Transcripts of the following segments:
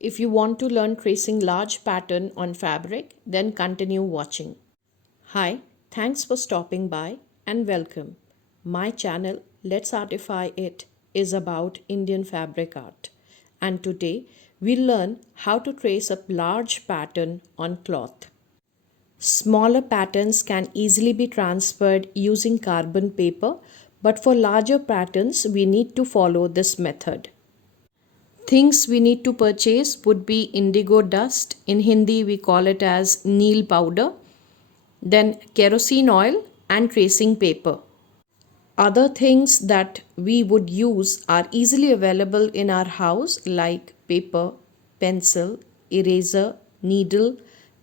If you want to learn tracing large pattern on fabric, then continue watching. Hi, thanks for stopping by and welcome. My channel, Let's Artify It, is about Indian fabric art. And today we'll learn how to trace a large pattern on cloth. Smaller patterns can easily be transferred using carbon paper, but for larger patterns we need to follow this method. Things we need to purchase would be indigo dust. In Hindi, we call it as neel powder. Then kerosene oil and tracing paper. Other things that we would use are easily available in our house like paper, pencil, eraser, needle,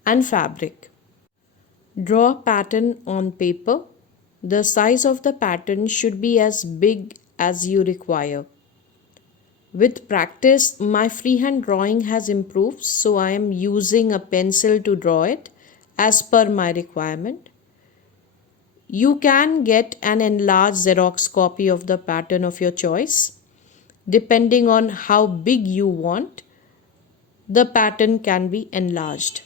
and fabric. Draw a pattern on paper. The size of the pattern should be as big as you require. With practice, my freehand drawing has improved, so I am using a pencil to draw it as per my requirement. You can get an enlarged Xerox copy of the pattern of your choice. Depending on how big you want, the pattern can be enlarged.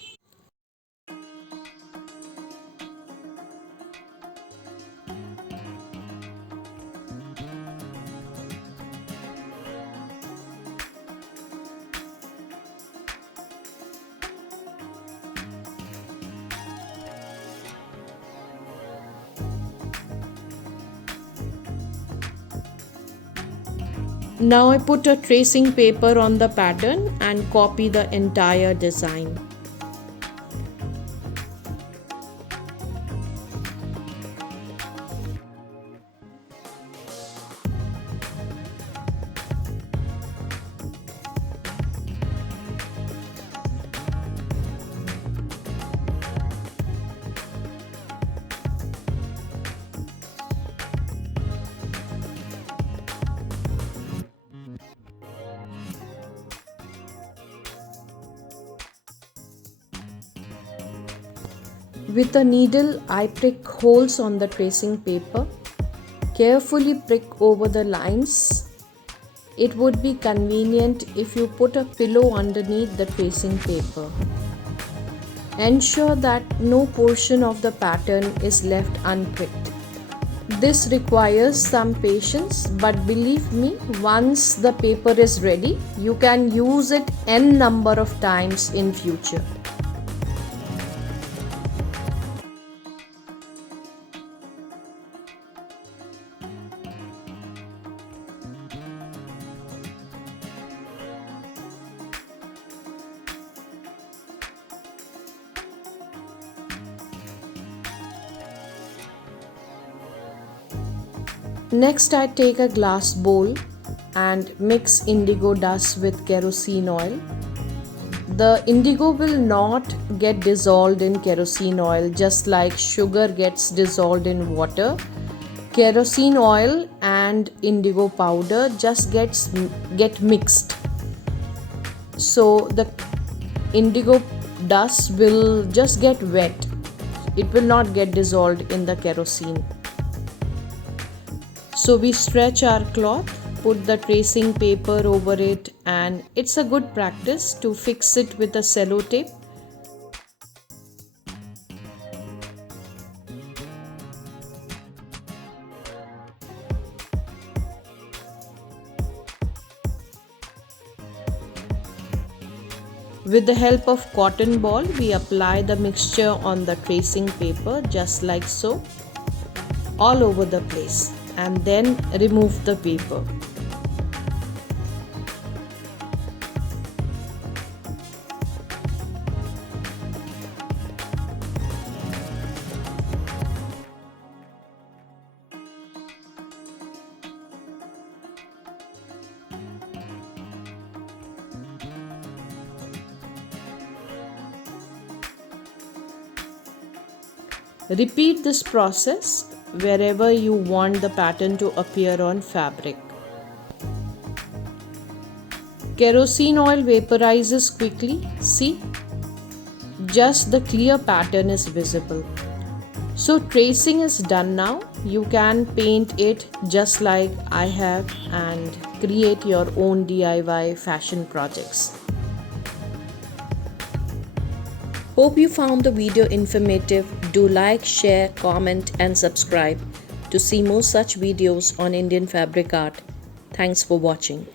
Now I put a tracing paper on the pattern and copy the entire design. With a needle, I prick holes on the tracing paper. Carefully prick over the lines. It would be convenient if you put a pillow underneath the tracing paper. Ensure that no portion of the pattern is left unpricked. This requires some patience, but believe me, once the paper is ready, you can use it n number of times in future. Next, I take a glass bowl and mix indigo dust with kerosene oil. The indigo will not get dissolved in kerosene oil, just like sugar gets dissolved in water. Kerosene oil and indigo powder just get mixed. So the indigo dust will just get wet. It will not get dissolved in the kerosene. So we stretch our cloth, put the tracing paper over it, and it's a good practice to fix it with a sellotape. With the help of cotton ball, we apply the mixture on the tracing paper just like so, all over the place, and then remove the paper. Repeat this process wherever you want the pattern to appear on fabric. Kerosene oil vaporizes quickly. See? Just the clear pattern is visible. So tracing is done now. You can paint it just like I have and create your own DIY fashion projects. Hope you found the video informative. Do like, share, comment and subscribe to see more such videos on Indian fabric art. Thanks for watching.